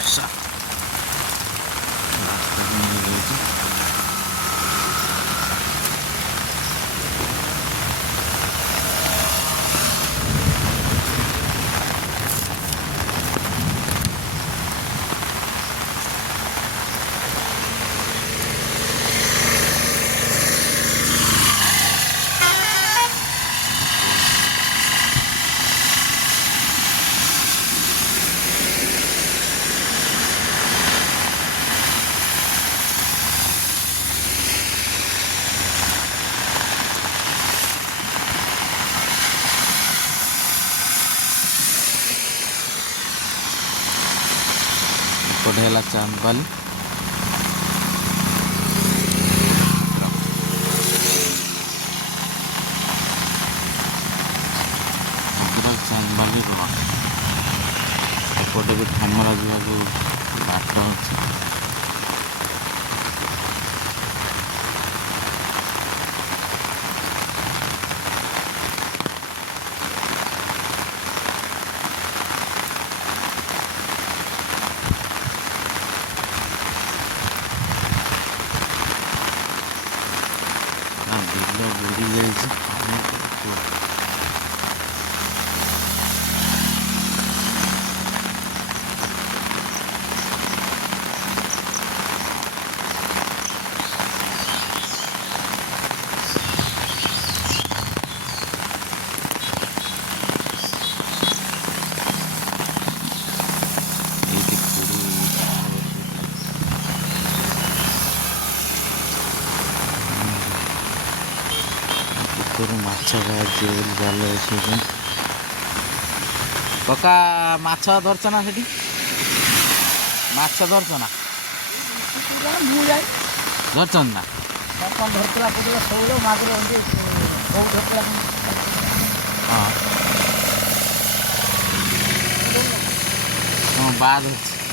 ବର୍ଷା ରାସ୍ତା ହେଇଯାଉଛି। ଏପଟେ ହେଲା ଚାନ୍ଦବାଲି। ଚାନ୍ଦବାଲି ରୋଡ଼ ଏପଟେ ବି ଧାମରା ଯିବାକୁ ବାଟ ଅଛି। ବିଲ ବୁଡ଼ି ଯାଇଛି। ମାଛ ବାହାରିଛି ବୋଲି ଜାଲ ବସେଇଛନ୍ତି। କକା ମାଛ ଧରିଛ ନା ସେଠି? ମାଛ ଧରିଛ ନା? ଧରିଛନ୍ତି ନା? ହଁ ବାଦ ଅଛି।